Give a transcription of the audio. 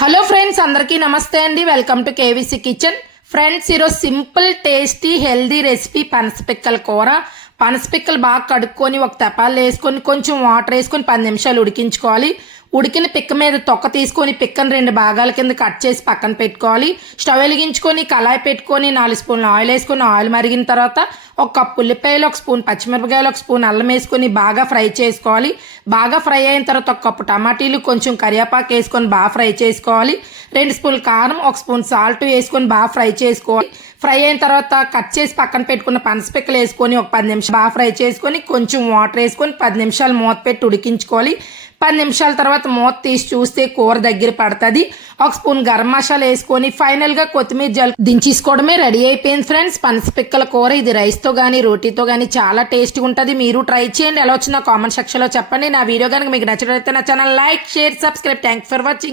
Hello friends అందరికీ నమస్తే అండి. Welcome to KVC Kitchen. Friends ఈరోజు సింపుల్ టేస్టీ హెల్దీ రెసిపీ పనసపిక్కల కూర. పనసపిక్కలు బాగా కడుక్కొని ఒక తపాలు వేసుకొని కొంచెం వాటర్ వేసుకొని పది నిమిషాలు ఉడికించుకోవాలి. ఉడికిన పిక్క మీద తొక్క తీసుకొని పిక్కను రెండు భాగాల కింద కట్ చేసి పక్కన పెట్టుకోవాలి. స్టవ్ వెలిగించుకొని కళాయి పెట్టుకొని నాలుగు స్పూన్లు ఆయిల్ వేసుకొని ఆయిల్ మరిగిన తర్వాత ఒక కప్పు ఉల్లిపాయలు ఒక స్పూన్ పచ్చిమిరపకాయలు ఒక స్పూన్ అల్లం వేసుకొని బాగా ఫ్రై చేసుకోవాలి. బాగా ఫ్రై అయిన తర్వాత ఒక కప్పు టమాటీలు కొంచెం కరివేపాకు వేసుకొని బాగా ఫ్రై చేసుకోవాలి. రెండు స్పూన్లు కారం ఒక స్పూన్ సాల్ట్ వేసుకొని బాగా ఫ్రై చేసుకోవాలి. ఫ్రై అయిన తర్వాత కట్ చేసి పక్కన పెట్టుకున్న పనసపిక్కలు వేసుకొని ఒక పది నిమిషాలు బాగా ఫ్రై చేసుకొని కొంచెం వాటర్ వేసుకొని పది నిమిషాలు మూత పెట్టి ఉడికించుకోవాలి. పది నిమిషాల తర్వాత మూత తీసి చూస్తే కూర దగ్గర పడుతుంది. ఒక స్పూన్ గరం మసాలా వేసుకొని ఫైనల్గా కొత్తిమీర జల్ దించేసుకోవడమే రెడీ అయిపోయింది ఫ్రెండ్స్ పనసపిక్కల కూర ఇది రైస్తో కానీ రోటీతో కానీ చాలా టేస్ట్గా ఉంటుంది. మీరు ట్రై చేయండి. ఎలా వచ్చిందో కామెంట్ సెక్షన్లో చెప్పండి. నా వీడియో కనుక మీకు నచ్చినట్లయితే నా channel like share subscribe thank for watching